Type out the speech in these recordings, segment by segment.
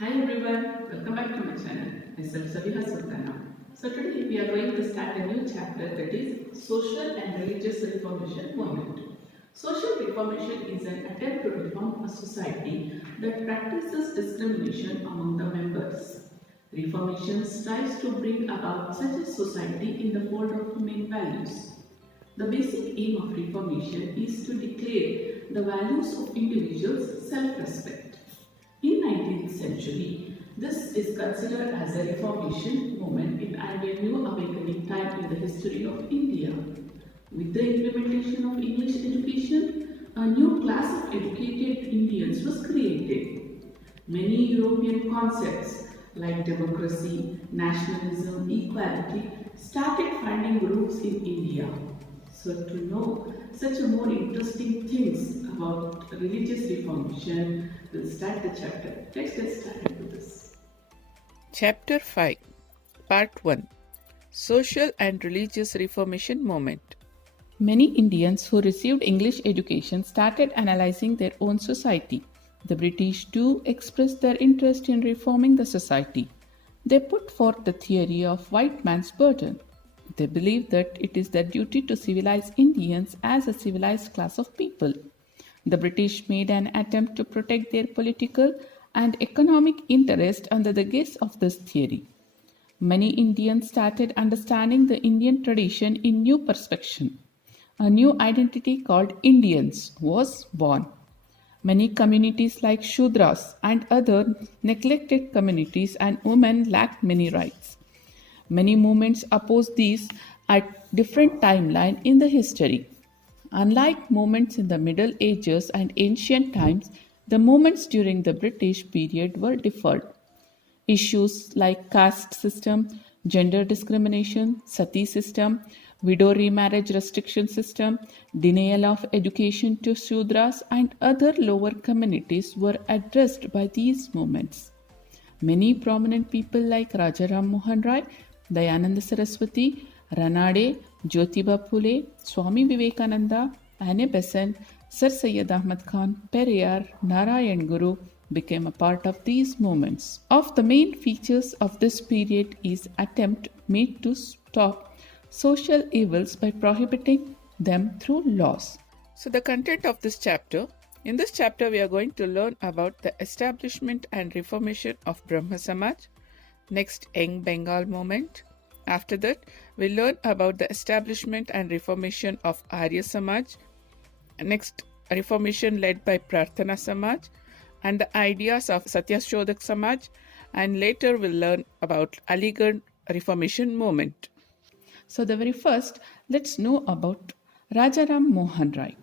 Hi everyone, welcome back to my channel. Myself Sabiha Sultana. So today we are going to start a new chapter, that is Social and Religious Reformation Movement. Social reformation is an attempt to reform a society that practices discrimination among the members. Reformation strives to bring about such a society in the fold of human values. The basic aim of Reformation is to declare the values of individuals' self-respect. In 19th century, this is considered as a Reformation movement and a new awakening time in the history of India. With the implementation of English education, a new class of educated Indians was created. Many European concepts like democracy, nationalism, equality started finding roots in India. So to know such a more interesting things about religious reformation, we'll start the chapter. Let's get started with this. Chapter 5, Part 1, Social and Religious Reformation Movement. Many Indians who received English education started analyzing their own society. The British too expressed their interest in reforming the society. They put forth the theory of white man's burden. They believed that it is their duty to civilize Indians as a civilized class of people. The British made an attempt to protect their political and economic interest under the guise of this theory. Many Indians started understanding the Indian tradition in new perspective. A new identity called Indians was born. Many communities like Shudras and other neglected communities and women lacked many rights. Many movements opposed these at different timeline in the history. Unlike movements in the Middle Ages and ancient times, the movements during the British period were different. Issues like caste system, gender discrimination, sati system, widow remarriage restriction system, denial of education to Shudras, and other lower communities were addressed by these movements. Many prominent people like Rajaram Mohan Rai, Dayananda Saraswati, Ranade, Jyotiba Phule, Swami Vivekananda, Anne Besant, Sir Syed Ahmad Khan, Periyar, Narayan Guru became a part of these movements. Of the main features of this period is attempt made to stop social evils by prohibiting them through laws. So, the content of this chapter, in this chapter, we are going to learn about the establishment and reformation of Brahma Samaj, next, Young Bengal movement. After that, we learn about the establishment and reformation of Arya Samaj, next, reformation led by Prarthana Samaj, and the ideas of Satyashodak Samaj, and later we'll learn about Aligarh Reformation movement. So, the very first, let's know about Rajaram Mohan Rai.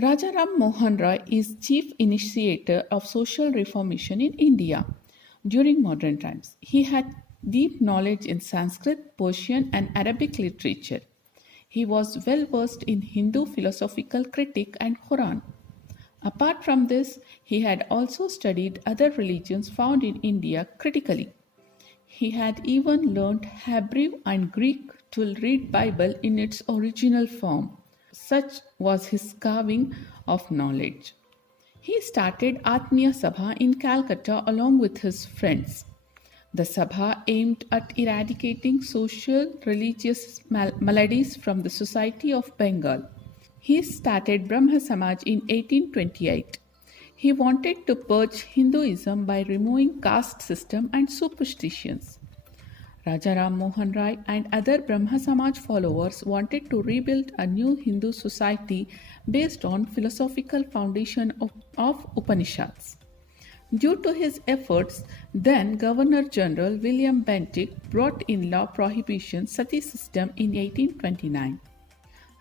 Rajaram Mohan Roy is chief initiator of social reformation in India during modern times. He had deep knowledge in Sanskrit, Persian, and Arabic literature. He was well versed in Hindu philosophical critique and Quran. Apart from this, he had also studied other religions found in India critically. He had even learned Hebrew and Greek to read Bible in its original form. Such was his carving of knowledge. He started Atmiya Sabha in Calcutta along with his friends. The Sabha aimed at eradicating social religious maladies from the society of Bengal. He started Brahma Samaj in 1828. He wanted to purge Hinduism by removing caste system and superstitions. Rajaram Mohan Rai and other Brahma Samaj followers wanted to rebuild a new Hindu society based on philosophical foundation of Upanishads. Due to his efforts, then Governor General William Bentinck brought in law prohibition sati system in 1829.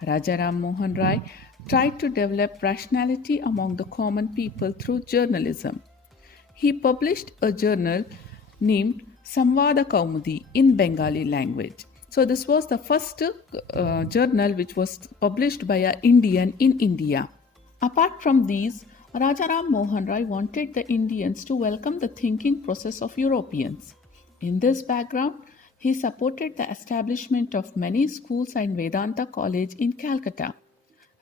Rajaram Mohan Rai tried to develop rationality among the common people through journalism. He published a journal named Samvada Kaumudi in Bengali language. So, this was the first journal which was published by an Indian in India. Apart from these, Rajaram Mohan Rai wanted the Indians to welcome the thinking process of Europeans. In this background, he supported the establishment of many schools and Vedanta College in Calcutta.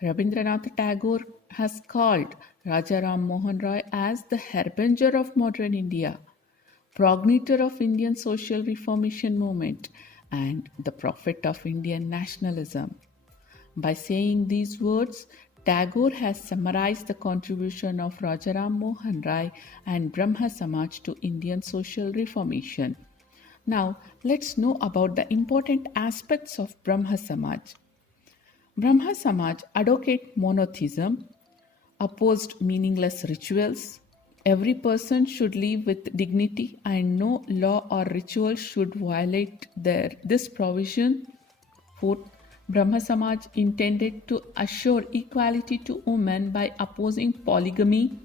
Rabindranath Tagore has called Raja Ram Mohan Roy as the harbinger of modern India, progenitor of Indian social reformation movement, and the prophet of Indian nationalism. By saying these words, Tagore has summarized the contribution of Rajaram Mohan Rai and Brahma Samaj to Indian social reformation. Now, let's know about the important aspects of Brahma Samaj. Brahma Samaj advocate monotheism, opposed meaningless rituals. Every person should live with dignity and no law or ritual should violate this provision. Fourth, Brahma Samaj intended to assure equality to women by opposing polygamy.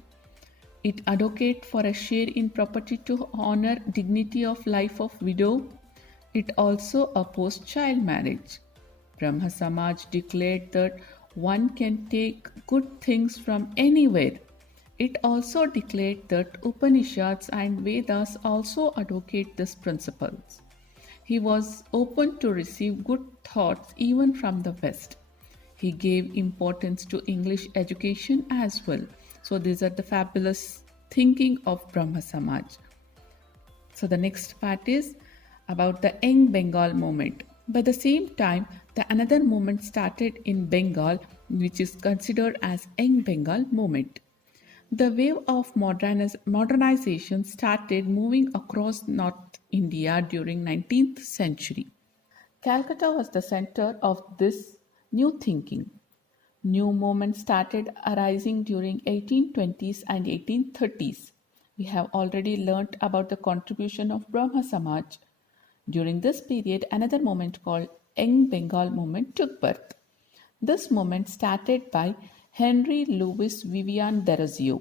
It advocated for a share in property to honor dignity of life of widow. It also opposed child marriage. Brahma Samaj declared that one can take good things from anywhere. It also declared that Upanishads and Vedas also advocate these principles. He was open to receive good thoughts even from the West. He gave importance to English education as well. So these are the fabulous thinking of Brahma Samaj. So the next part is about the Young Bengal movement. By the same time, the another movement started in Bengal, which is considered as Young Bengal movement. The wave of modernization started moving across North India during 19th century. Calcutta was the center of this new thinking. New movements started arising during 1820s and 1830s. We have already learnt about the contribution of Brahma Samaj. During this period, another movement called Young Bengal movement took birth. This movement started by Henry Louis Vivian Derozio.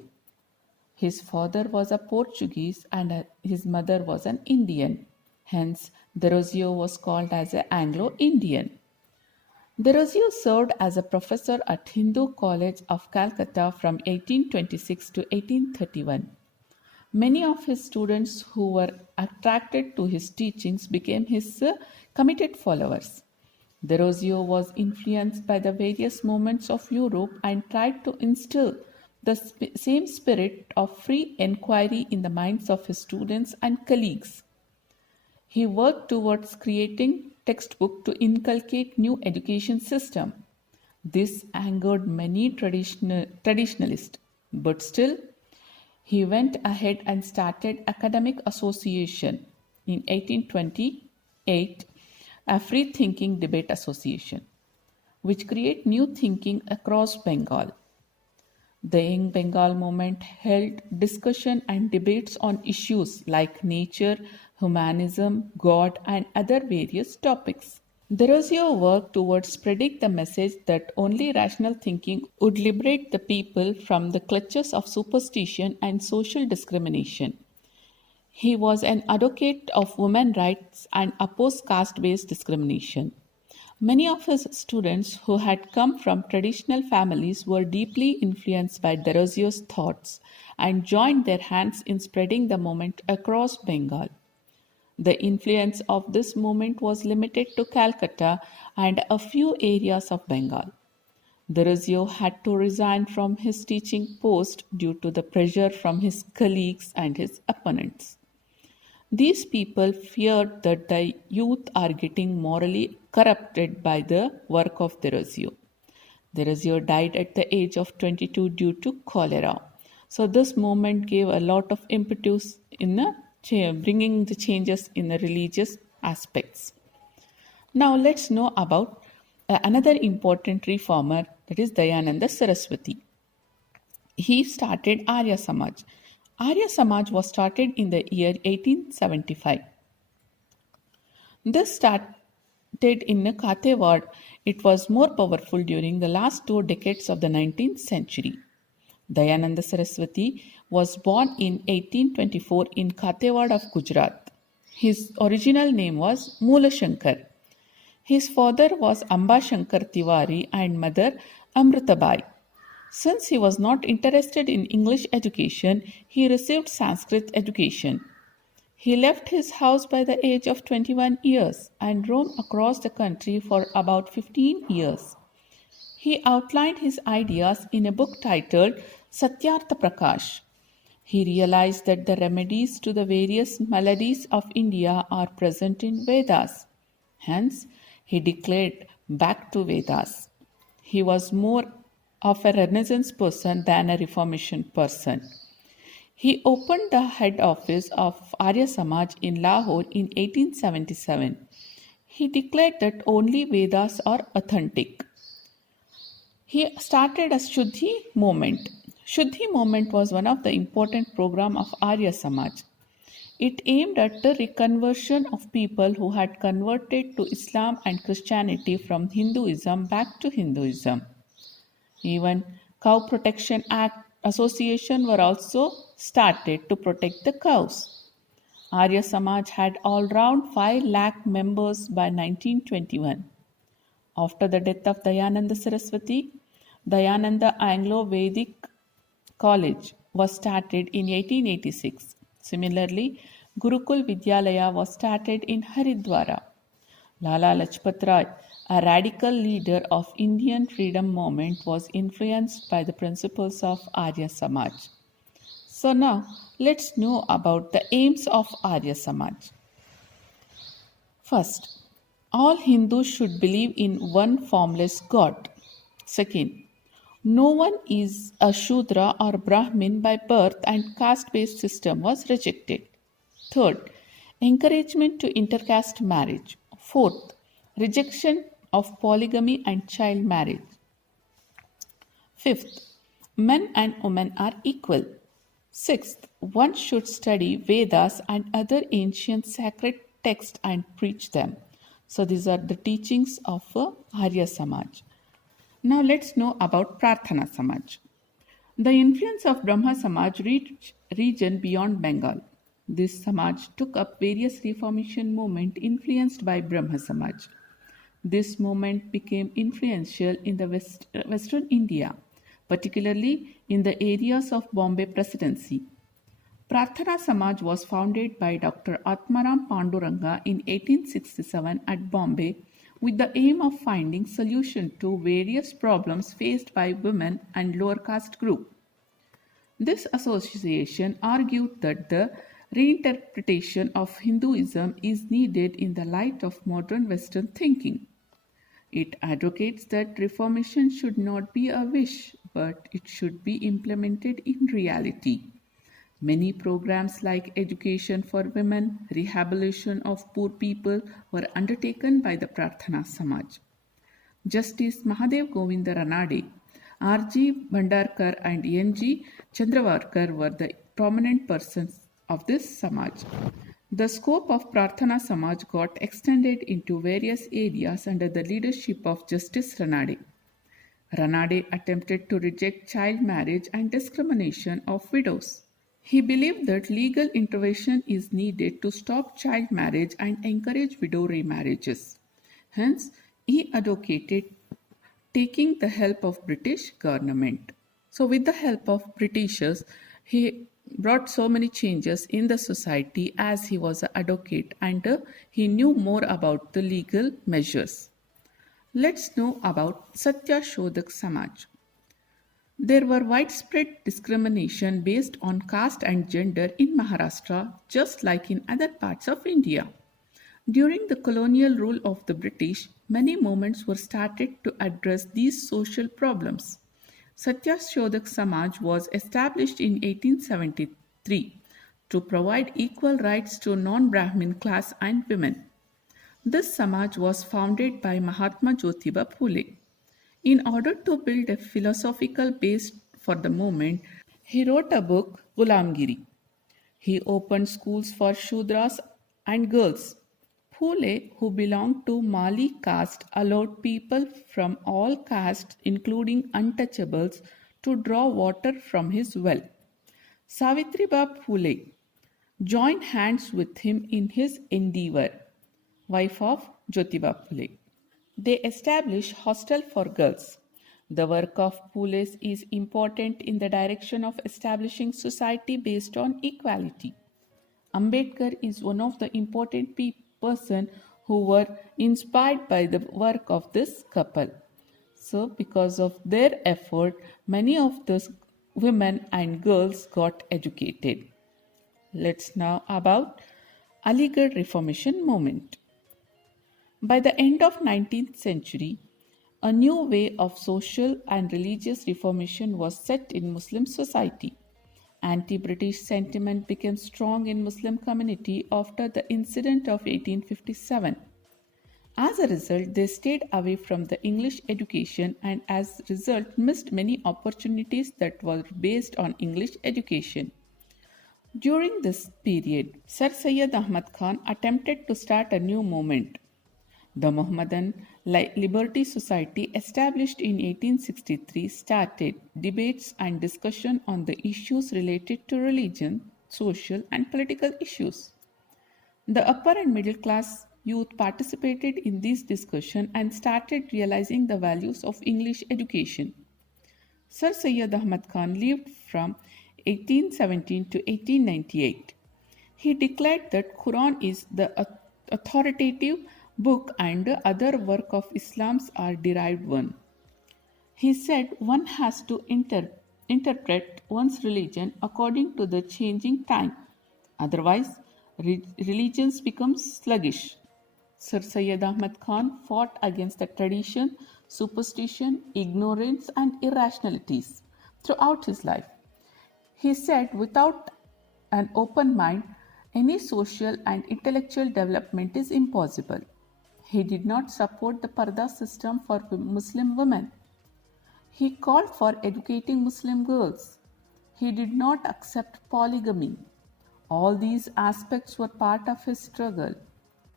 His father was a Portuguese and his mother was an Indian. Hence, Derozio was called as an Anglo-Indian. Derozio served as a professor at Hindu College of Calcutta from 1826 to 1831. Many of his students who were attracted to his teachings became his committed followers. Derozio was influenced by the various movements of Europe and tried to instill the same spirit of free enquiry in the minds of his students and colleagues. He worked towards creating textbook to inculcate new education system. This angered many traditionalists, but still he went ahead and started Academic Association in 1828, a free thinking debate association, which create new thinking across Bengal. The Young Bengal movement held discussion and debates on issues like nature, humanism, God, and other various topics. Derozio worked towards spreading the message that only rational thinking would liberate the people from the clutches of superstition and social discrimination. He was an advocate of women's rights and opposed caste based discrimination. Many of his students who had come from traditional families were deeply influenced by Derozio's thoughts and joined their hands in spreading the movement across Bengal. The influence of this movement was limited to Calcutta and a few areas of Bengal. Derozio had to resign from his teaching post due to the pressure from his colleagues and his opponents. These people feared that the youth are getting morally corrupted by the work of Derozio. Derozio died at the age of 22 due to cholera. So this movement gave a lot of impetus in bringing the changes in the religious aspects. Now let's know about another important reformer, that is Dayananda Saraswati. He started Arya Samaj. Arya Samaj was started in the year 1875. This started in Kathiawar. It was more powerful during the last 2 decades of the 19th century. Dayananda Saraswati was born in 1824 in Kathiawar of Gujarat. His original name was Moola Shankar. His father was Amba Shankar Tiwari and mother Amritabai. Since he was not interested in English education, he received Sanskrit education. He left his house by the age of 21 years and roamed across the country for about 15 years. He outlined his ideas in a book titled Satyartha Prakash. He realized that the remedies to the various maladies of India are present in Vedas. Hence, he declared back to Vedas. He was more of a Renaissance person than a Reformation person. He opened the head office of Arya Samaj in Lahore in 1877. He declared that only Vedas are authentic. He started a Shuddhi movement. Shuddhi movement was one of the important program of Arya Samaj. It aimed at the reconversion of people who had converted to Islam and Christianity from Hinduism back to Hinduism. Even Cow Protection Act Association were also started to protect the cows. Arya Samaj had all round 5 lakh members by 1921. After the death of Dayananda Saraswati, Dayananda Anglo Vedic College was started in 1886. Similarly, Gurukul Vidyalaya was started in Haridwara. Lala Lajpat Rai, a radical leader of Indian freedom movement, was influenced by the principles of Arya Samaj. So now let's know about the aims of Arya Samaj. First, all Hindus should believe in one formless God. Second, no one is a Shudra or Brahmin by birth and caste based system was rejected. Third, encouragement to intercaste marriage. Fourth, rejection of polygamy and child marriage. Fifth, men and women are equal. Sixth, one should study Vedas and other ancient sacred texts and preach them. So these are the teachings of Arya Samaj. Now let's know about Prarthana Samaj. The influence of Brahma Samaj reached region beyond Bengal. This Samaj took up various reformation movements influenced by Brahma Samaj. This movement became influential in the Western India, particularly in the areas of Bombay Presidency. Prarthana Samaj was founded by Dr. Atmaram Panduranga in 1867 at Bombay with the aim of finding solution to various problems faced by women and lower caste group. This association argued that the reinterpretation of Hinduism is needed in the light of modern Western thinking. It advocates that reformation should not be a wish, but it should be implemented in reality. Many programs like education for women, rehabilitation of poor people were undertaken by the Prarthana Samaj. Justice Mahadev Govinda Ranade, R.G. Bhandarkar and N.G. Chandravarkar were the prominent persons of this Samaj. The scope of Prarthana Samaj got extended into various areas under the leadership of Justice Ranade. Ranade attempted to reject child marriage and discrimination of widows. He believed that legal intervention is needed to stop child marriage and encourage widow remarriages. Hence, he advocated taking the help of British government. So with the help of Britishers, he brought so many changes in the society as he was an advocate and he knew more about the legal measures. Let's know about Satya Shodhak Samaj. There were widespread discrimination based on caste and gender in Maharashtra, just like in other parts of India. During the colonial rule of the British, many movements were started to address these social problems. Satya Shodhak Samaj was established in 1873 to provide equal rights to non-Brahmin class and women. This Samaj was founded by Mahatma Jyotiba Phule. In order to build a philosophical base for the movement, he wrote a book, Gulamgiri. He opened schools for Shudras and girls. Phule, who belonged to Mali caste, allowed people from all castes, including untouchables, to draw water from his well. Savitriba Phule joined hands with him in his endeavor, wife of Jyotiba Phule. They established hostel for girls. The work of Phule is important in the direction of establishing society based on equality. Ambedkar is one of the important person who were inspired by the work of this couple. So because of their effort, many of the women and girls got educated. Let's now about Aligarh Reformation movement. By the end of 19th century, a new way of social and religious reformation was set in Muslim society. Anti-British sentiment became strong in Muslim community after the incident of 1857. As a result, they stayed away from the English education and as a result missed many opportunities that were based on English education. During this period, Sir Syed Ahmad Khan attempted to start a new movement. The Mohammedan Liberty Society, established in 1863, started debates and discussion on the issues related to religion, social, and political issues. The upper and middle class youth participated in this discussion and started realizing the values of English education. Sir Syed Ahmad Khan lived from 1817 to 1898. He declared that Quran is the authoritative book and the other work of Islam's are derived one. He said one has to interpret one's religion according to the changing time. Otherwise, religions become sluggish. Sir Syed Ahmad Khan fought against the tradition, superstition, ignorance, and irrationalities throughout his life. He said without an open mind, any social and intellectual development is impossible. He did not support the Parda system for Muslim women. He called for educating Muslim girls. He did not accept polygamy. All these aspects were part of his struggle.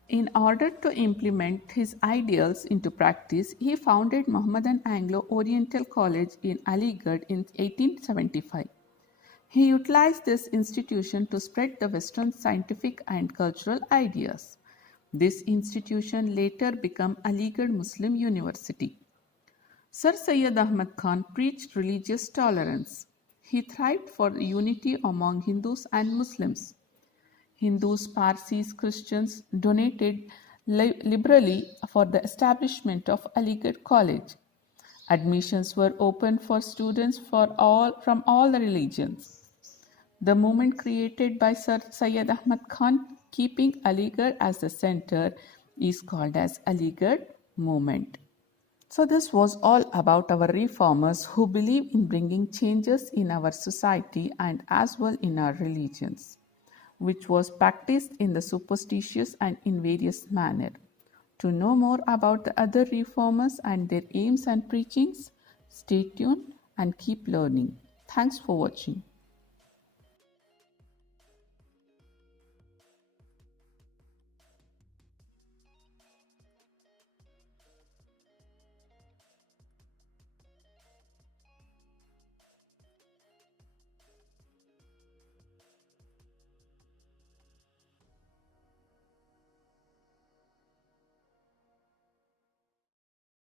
In order to implement his ideals into practice, he founded Mohammedan Anglo-Oriental College in Aligarh in 1875. He utilized this institution to spread the Western scientific and cultural ideas. This institution later became Aligarh Muslim University. Sir Syed Ahmad Khan preached religious tolerance. He thrived for unity among Hindus and Muslims. Hindus, Parsis, Christians donated liberally for the establishment of Aligarh College. Admissions were open for students from all the religions. The movement created by Sir Syed Ahmad Khan, keeping Aligarh as the center, is called as Aligarh movement. So this was all about our reformers who believe in bringing changes in our society and as well in our religions, which was practiced in the superstitious and in various manner. To know more about the other reformers and their aims and preachings, stay tuned and keep learning. Thanks for watching.